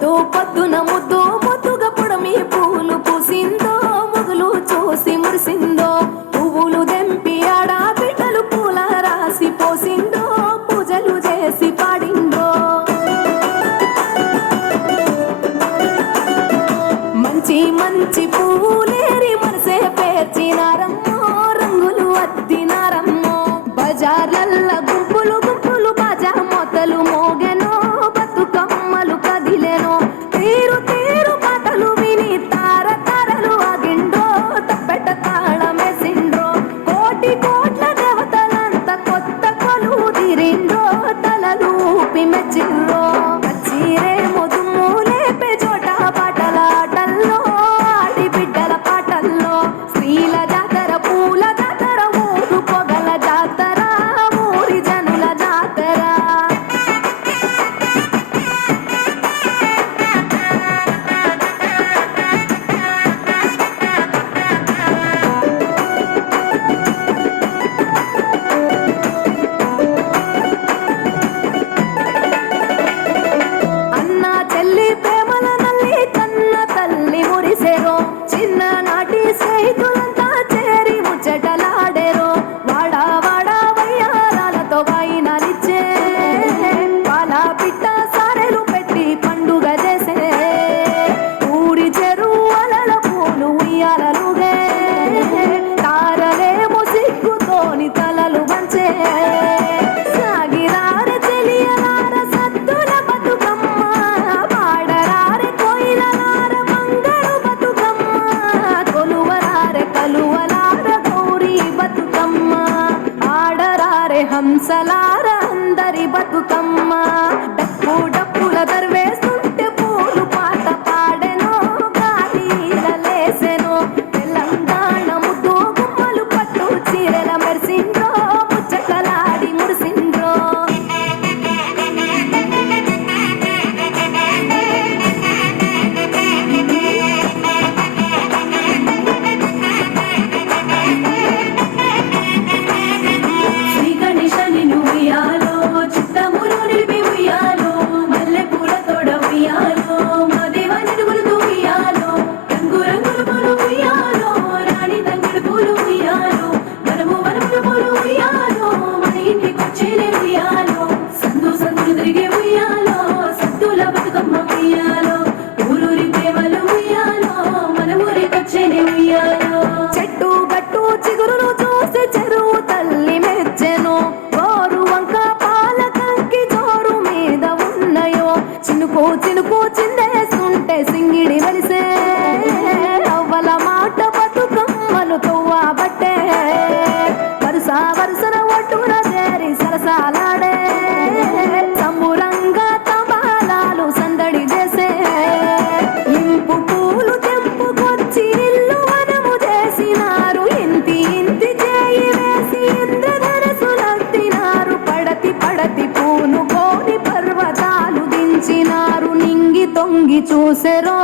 do ఆడరారె హంసలార అందరి బతుకమ్మ. 我真的。ಉಸಿರೋ